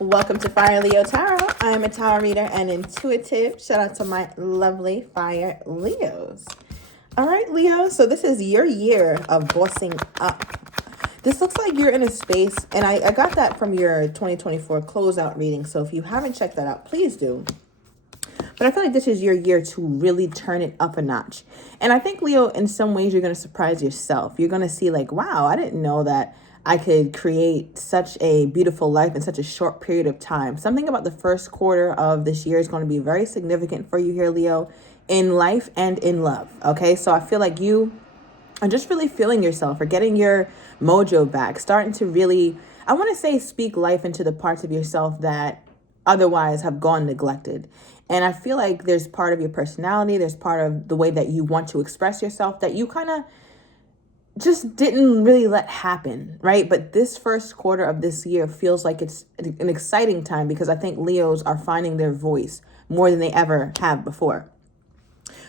Welcome to Fire Leo Tarot. I am a tarot reader and intuitive. Shout out to my lovely Fire Leos. All right, Leo, so this is your year of bossing up. This looks like you're in a space, and I got that from your 2024 closeout reading, so if you haven't checked that out, please do. But I feel like this is your year to really turn it up a notch. And I think, Leo, in some ways, you're going to surprise yourself. You're going to see like, wow, I didn't know that I could create such a beautiful life in such a short period of time. Something about the first quarter of this year is going to be very significant for you here, Leo, in life and in love. Okay, so I feel like you are just really feeling yourself or getting your mojo back, starting to really, I want to say, speak life into the parts of yourself that otherwise have gone neglected. And I feel like there's part of your personality, there's part of the way that you want to express yourself that you kind of just didn't really let happen, right? But this first quarter of this year feels like it's an exciting time because I think Leos are finding their voice more than they ever have before,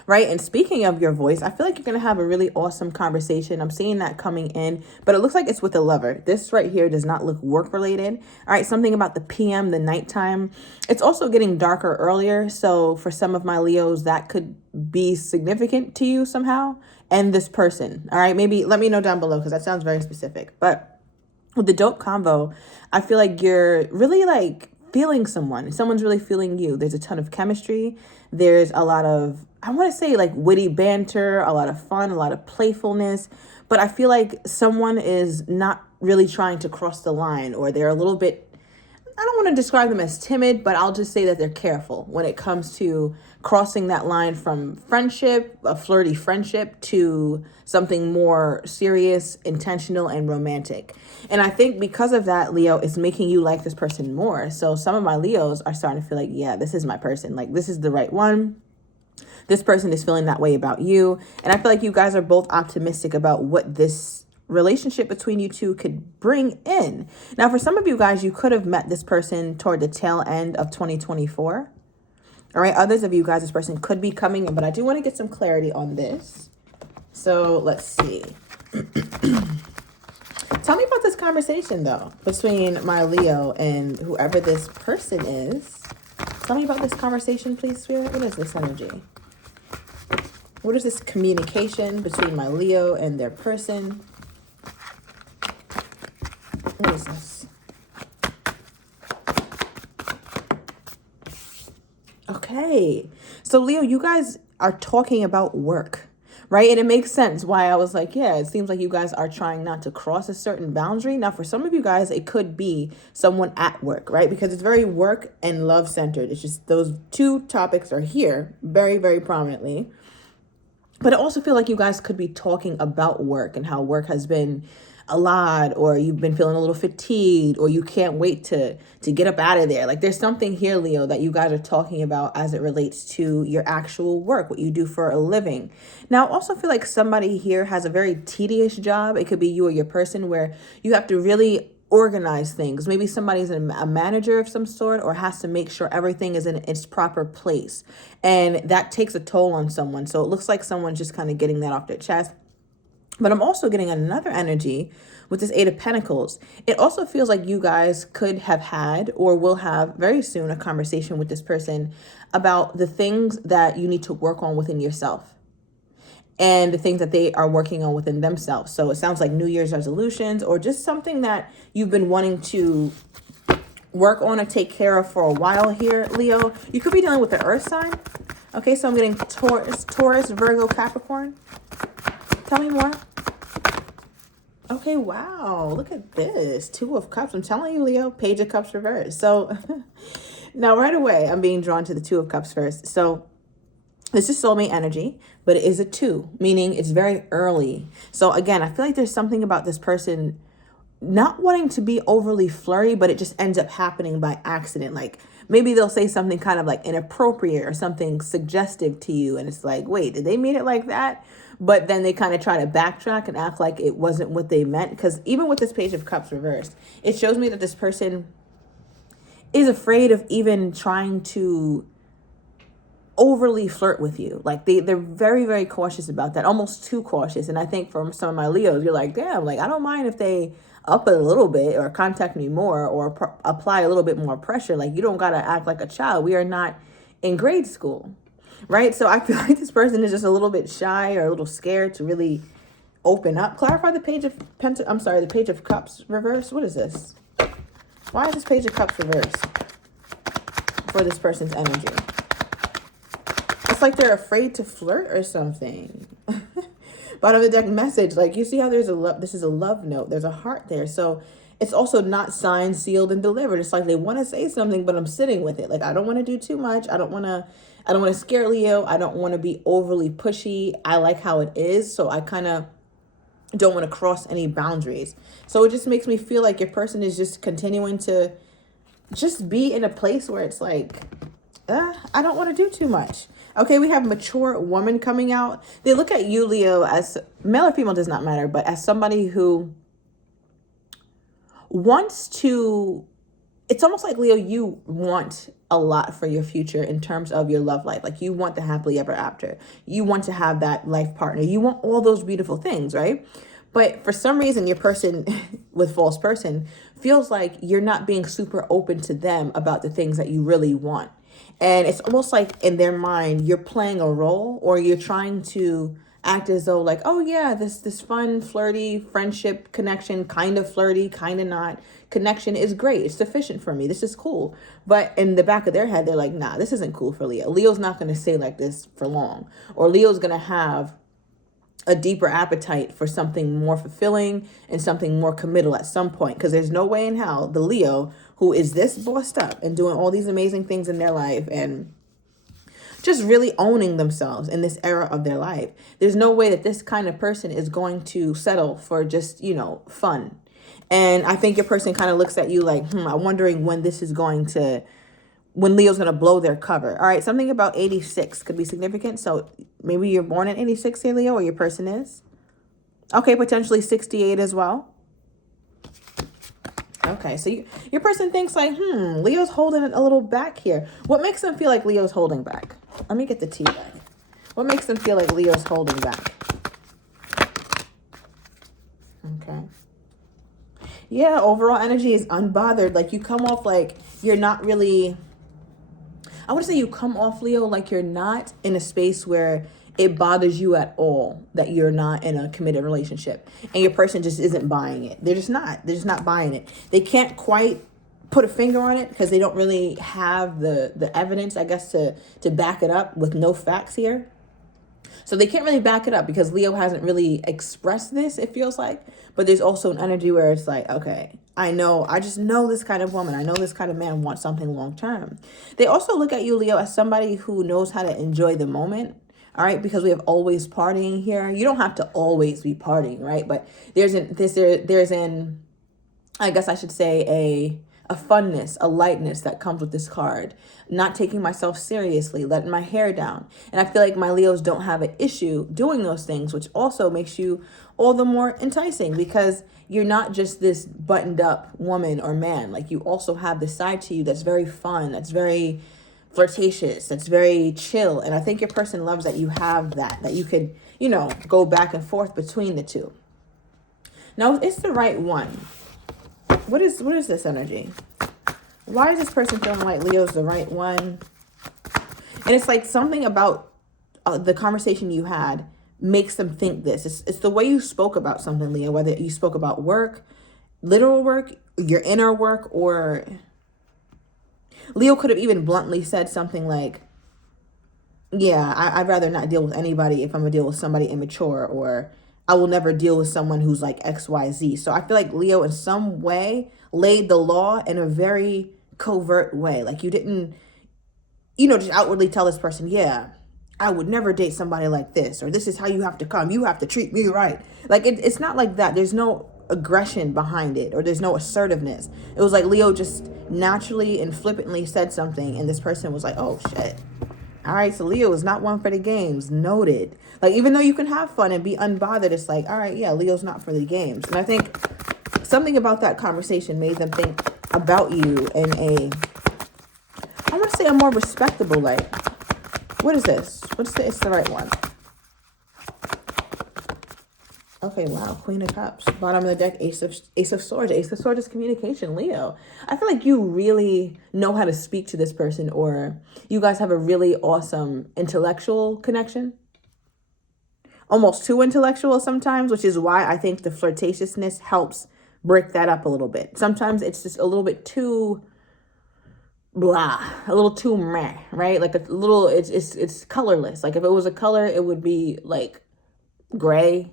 right? And speaking of your voice, I feel like you're going to have a really awesome conversation. I'm seeing that coming in, but it looks like it's with a lover. This right here does not look work related. All right, something about the PM, the nighttime. It's also getting darker earlier. So for some of my Leos, that could be significant to you somehow. And this person, all right, maybe let me know down below because that sounds very specific. But with the dope convo, I feel like you're really like feeling someone's really feeling you. There's a ton of chemistry. There's a lot of, I want to say, like witty banter, a lot of fun, a lot of playfulness. But I feel like someone is not really trying to cross the line, or they're a little bit, I don't want to describe them as timid, but I'll just say that they're careful when it comes to crossing that line from friendship, a flirty friendship, to something more serious, intentional, and romantic. And I think because of that, Leo, it's making you like this person more. So some of my Leos are starting to feel like, yeah, this is my person. Like, this is the right one. This person is feeling that way about you. And I feel like you guys are both optimistic about what this relationship between you two could bring in. Now, for some of you guys, you could have met this person toward the tail end of 2024. All right, others of you guys, this person could be coming in, but I do want to get some clarity on this. So let's see. Tell me about this conversation, though, between my Leo and whoever this person is. Tell me about this conversation, please, Spirit. What is this energy? What is this communication between my Leo and their person? What is this? Okay. So Leo, you guys are talking about work, right? And it makes sense why I was like, yeah, it seems like you guys are trying not to cross a certain boundary. Now, for some of you guys, it could be someone at work, right? Because it's very work and love centered. It's just those two topics are here very, very prominently. But I also feel like you guys could be talking about work and how work has been a lot, or you've been feeling a little fatigued, or you can't wait to get up out of there. Like, there's something here, Leo, that you guys are talking about as it relates to your actual work, what you do for a living. Now, I also feel like somebody here has a very tedious job. It could be you or your person, where you have to really organize things. Maybe somebody's a manager of some sort, or has to make sure everything is in its proper place. And that takes a toll on someone. So it looks like someone's just kind of getting that off their chest. But I'm also getting another energy with this Eight of Pentacles. It also feels like you guys could have had, or will have very soon, a conversation with this person about the things that you need to work on within yourself and the things that they are working on within themselves. So it sounds like New Year's resolutions, or just something that you've been wanting to work on or take care of for a while here, Leo. You could be dealing with the earth sign. Okay, so I'm getting Taurus, Virgo, Capricorn. Tell me more. Okay, wow. Look at this. Two of Cups. I'm telling you, Leo, Page of Cups reversed. So now right away, I'm being drawn to the Two of Cups first. So this is soulmate energy, but it is a 2, meaning it's very early. So again, I feel like there's something about this person not wanting to be overly flirty, but it just ends up happening by accident. Like, maybe they'll say something kind of like inappropriate or something suggestive to you, and it's like, wait, did they mean it like that? But then they kind of try to backtrack and act like it wasn't what they meant. Because even with this Page of Cups reversed, it shows me that this person is afraid of even trying to overly flirt with you. Like, they're very, very cautious about that, almost too cautious. And I think for some of my Leos, you're like, damn, like, I don't mind if they up a little bit or contact me more or apply a little bit more pressure. Like, you don't got to act like a child. We are not in grade school, right? So I feel like this person is just a little bit shy or a little scared to really open up. Clarify the page of the page of cups reverse. What is this? Why is this page of cups reversed for this person's energy? It's like they're afraid to flirt or something. Bottom of the deck message, like, you see how there's a love, this is a love note, there's a heart there. So it's also not signed, sealed, and delivered. It's like they want to say something, but I'm sitting with it. Like, I don't want to do too much. I don't want to scare Leo. I don't want to be overly pushy. I like how it is. So I kind of don't want to cross any boundaries. So it just makes me feel like your person is just continuing to just be in a place where it's like, I don't want to do too much. Okay, we have mature woman coming out. They look at you, Leo, as male or female, does not matter, but as somebody who wants to, it's almost like, Leo, you want a lot for your future in terms of your love life. Like, you want the happily ever after. You want to have that life partner. You want all those beautiful things, right? But for some reason, your person with false person feels like you're not being super open to them about the things that you really want. And it's almost like in their mind, you're playing a role, or you're trying to act as though like, oh yeah, this fun, flirty friendship connection, kind of flirty, kind of not, connection is great. It's sufficient for me. This is cool. But in the back of their head, they're like, nah, this isn't cool for Leo. Leo's not going to stay like this for long. Or Leo's going to have a deeper appetite for something more fulfilling and something more committal at some point. Because there's no way in hell the Leo who is this bossed up and doing all these amazing things in their life and just really owning themselves in this era of their life, there's no way that this kind of person is going to settle for just, fun. And I think your person kind of looks at you like, I'm wondering when when Leo's going to blow their cover. All right, something about 86 could be significant. So maybe you're born in 86 here, Leo, or your person is. Okay, potentially 68 as well. Okay, so your person thinks like, Leo's holding it a little back here. What makes them feel like Leo's holding back? Let me get the tea back. What makes them feel like Leo's holding back? Okay. Yeah, overall energy is unbothered. Like, you come off like you're not really, I would say you come off, Leo, like you're not in a space where it bothers you at all that you're not in a committed relationship, and your person just isn't buying it. They're just not buying it. They can't quite put a finger on it because they don't really have the evidence, I guess, to back it up with no facts here. So they can't really back it up because Leo hasn't really expressed this, it feels like. But there's also an energy where it's like, okay, I just know this kind of woman. I know this kind of man wants something long term. They also look at you, Leo, as somebody who knows how to enjoy the moment. All right, because we have always partying here. You don't have to always be partying, right? But there's an I guess I should say a funness, a lightness that comes with this card. Not taking myself seriously, letting my hair down. And I feel like my Leos don't have an issue doing those things, which also makes you all the more enticing because you're not just this buttoned up woman or man. Like, you also have this side to you that's very fun, that's very flirtatious, that's very chill. And I think your person loves that you have that you could, go back and forth between the two. Now, if it's the right one, what is this energy? Why is this person feeling like Leo's the right one? And it's like something about the conversation you had makes them think this. It's the way you spoke about something, Leo, whether you spoke about work, literal work, your inner work, or Leo could have even bluntly said something like, yeah, I'd rather not deal with anybody if I'm going to deal with somebody immature, or I will never deal with someone who's like XYZ. So I feel like Leo in some way laid the law in a very covert way. Like, you didn't, just outwardly tell this person, yeah, I would never date somebody like this, or this is how you have to come. You have to treat me right. Like, it's not like that. There's no aggression behind it, or there's no assertiveness. It was like Leo just naturally and flippantly said something, and this person was like, oh shit. All right, so Leo is not one for the games. Noted. Like, even though you can have fun and be unbothered, it's like, all right, yeah, Leo's not for the games. And I think something about that conversation made them think about you in I want to say a more respectable way. What is this? It's the right one. Okay, wow. Queen of Cups. Bottom of the deck, Ace of Swords. Ace of Swords is communication, Leo. I feel like you really know how to speak to this person, or you guys have a really awesome intellectual connection. Almost too intellectual sometimes, which is why I think the flirtatiousness helps break that up a little bit. Sometimes it's just a little bit too blah, a little too meh, right? Like a little, it's colorless. Like if it was a color, it would be like gray,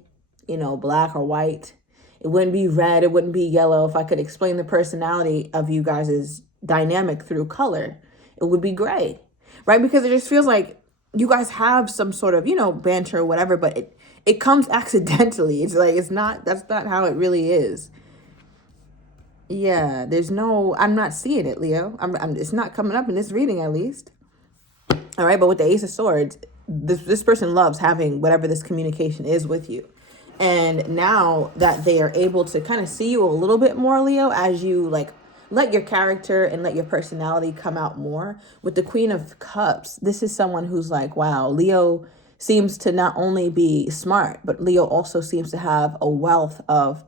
you know, black or white. It wouldn't be red. It wouldn't be yellow. If I could explain the personality of you guys' dynamic through color, it would be gray, right? Because it just feels like you guys have some sort of, you know, banter or whatever, but it comes accidentally. It's like, that's not how it really is. Yeah, I'm not seeing it, Leo. It's not coming up in this reading, at least. All right, but with the Ace of Swords, this person loves having whatever this communication is with you. And now that they are able to kind of see you a little bit more, Leo, as you like let your character and let your personality come out more. With the Queen of Cups, this is someone who's like, wow, Leo seems to not only be smart, but Leo also seems to have a wealth of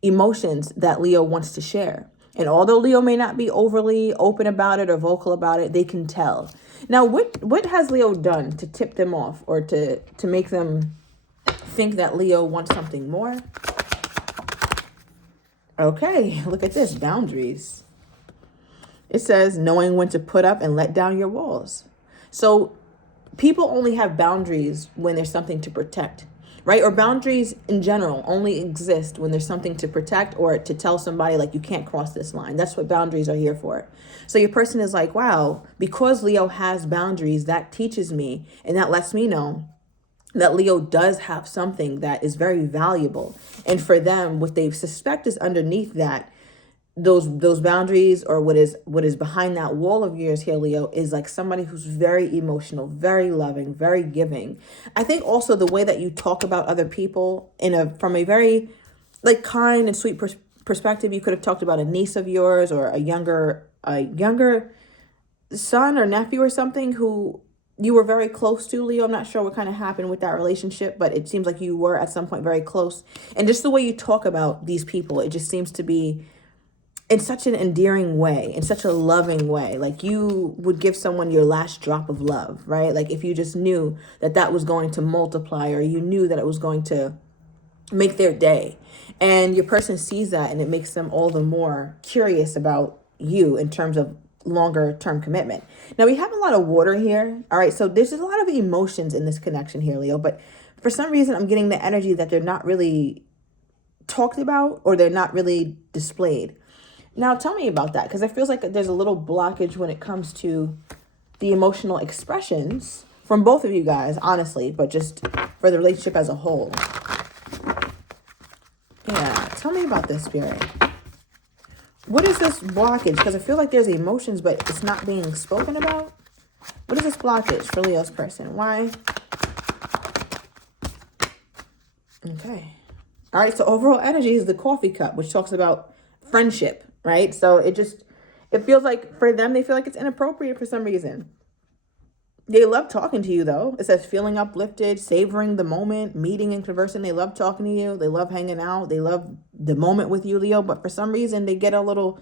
emotions that Leo wants to share. And although Leo may not be overly open about it or vocal about it, they can tell. Now, what has Leo done to tip them off or to make them think that Leo wants something more? Okay, look at this, boundaries. It says knowing when to put up and let down your walls. So people only have boundaries when there's something to protect, right? Or boundaries in general only exist when there's something to protect or to tell somebody like you can't cross this line. That's what boundaries are here for. So your person is like, wow, because Leo has boundaries, that teaches me and that lets me know that Leo does have something that is very valuable. And for them, what they suspect is underneath that, those boundaries or what is behind that wall of yours here, Leo, is like somebody who's very emotional, very loving, very giving. I think also the way that you talk about other people from a very like kind and sweet perspective, you could have talked about a niece of yours or a younger son or nephew or something who you were very close to, Leo. I'm not sure what kind of happened with that relationship, but it seems like you were at some point very close. And just the way you talk about these people, it just seems to be in such an endearing way, in such a loving way. Like you would give someone your last drop of love, right? Like if you just knew that that was going to multiply, or you knew that it was going to make their day. And your person sees that and it makes them all the more curious about you in terms of longer term commitment. Now we have a lot of water here. All right. So there's a lot of emotions in this connection here, Leo, but for some reason I'm getting the energy that they're not really talked about or they're not really displayed. Now tell me about that, because it feels like there's a little blockage when it comes to the emotional expressions from both of you guys, honestly, but just for the relationship as a whole. Yeah, tell me about this, Spirit. What is this blockage? Because I feel like there's emotions, but it's not being spoken about. What is this blockage for Leo's person? Why? Okay. All right, so overall energy is the coffee cup, which talks about friendship, right? So it feels like for them, they feel like it's inappropriate for some reason. They love talking to you, though. It says feeling uplifted, savoring the moment, meeting and conversing. They love talking to you. They love hanging out. They love the moment with you, Leo. But for some reason, they get a little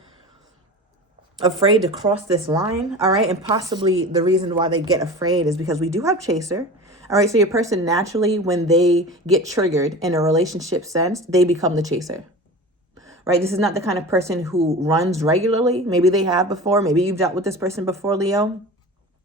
afraid to cross this line, all right? And possibly the reason why they get afraid is because we do have chaser. All right, so your person naturally, when they get triggered in a relationship sense, they become the chaser. Right? This is not the kind of person who runs regularly. Maybe they have before. Maybe you've dealt with this person before, Leo.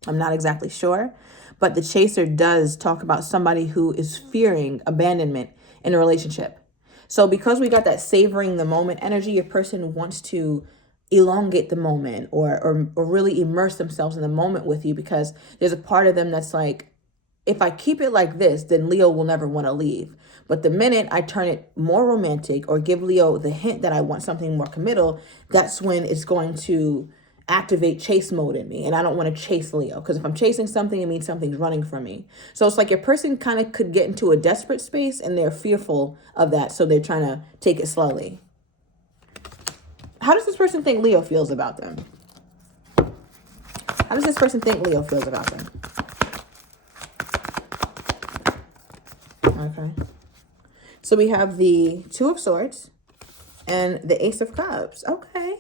I'm not exactly sure. But the chaser does talk about somebody who is fearing abandonment in a relationship. So because we got that savoring the moment energy, your person wants to elongate the moment or really immerse themselves in the moment with you, because there's a part of them that's like, if I keep it like this, then Leo will never want to leave. But the minute I turn it more romantic or give Leo the hint that I want something more committal, that's when it's going to activate chase mode in me. And I don't want to chase Leo, because if I'm chasing something, it means something's running from me. So it's like your person kind of could get into a desperate space and they're fearful of that. So they're trying to take it slowly. How does this person think Leo feels about them? How does this person think Leo feels about them? Okay. So we have the Two of Swords and the Ace of Cups. Okay.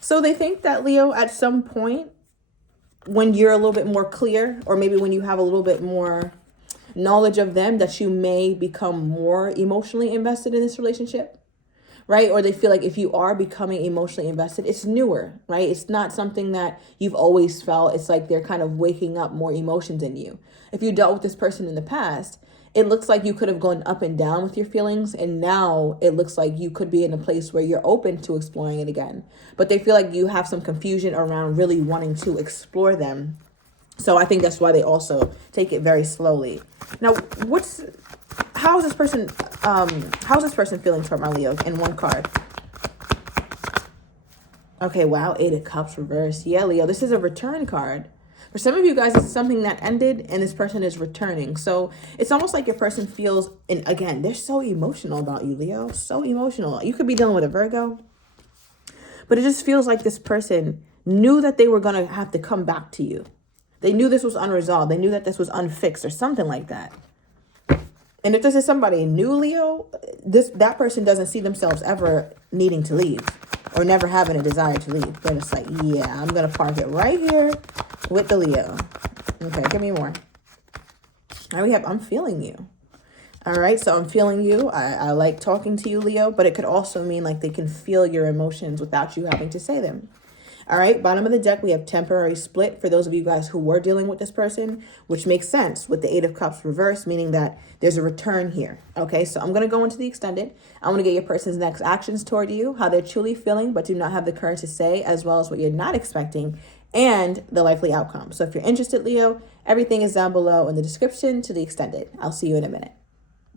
So they think that, Leo, at some point, when you're a little bit more clear, or maybe when you have a little bit more knowledge of them, that you may become more emotionally invested in this relationship, right? Or they feel like if you are becoming emotionally invested, it's newer, right? It's not something that you've always felt. It's like they're kind of waking up more emotions in you. If you dealt with this person in the past, it looks like you could have gone up and down with your feelings. And now it looks like you could be in a place where you're open to exploring it again. But they feel like you have some confusion around really wanting to explore them. So I think that's why they also take it very slowly. Now, how's this person feeling toward my Leo in one card? Okay, wow, Eight of Cups reversed. Yeah, Leo, this is a return card. For some of you guys, it's something that ended and this person is returning. So it's almost like your person feels, and again, they're so emotional about you, Leo. So emotional. You could be dealing with a Virgo, but it just feels like this person knew that they were going to have to come back to you. They knew this was unresolved. They knew that this was unfixed or something like that. And if this is somebody new, Leo, that person doesn't see themselves ever needing to leave or never having a desire to leave. They're just like, yeah, I'm going to park it right here with the Leo. Okay, give me more. All right, we have, I'm feeling you. All right, so I'm feeling you. I like talking to you, Leo, but it could also mean like they can feel your emotions without you having to say them. All right, bottom of the deck, we have temporary split for those of you guys who were dealing with this person, which makes sense with the Eight of Cups reversed, meaning that there's a return here. Okay, so I'm going to go into the extended. I want to get your person's next actions toward you, how they're truly feeling, but do not have the courage to say, as well as what you're not expecting, and the likely outcome. So if you're interested, Leo, everything is down below in the description to the extended. I'll see you in a minute.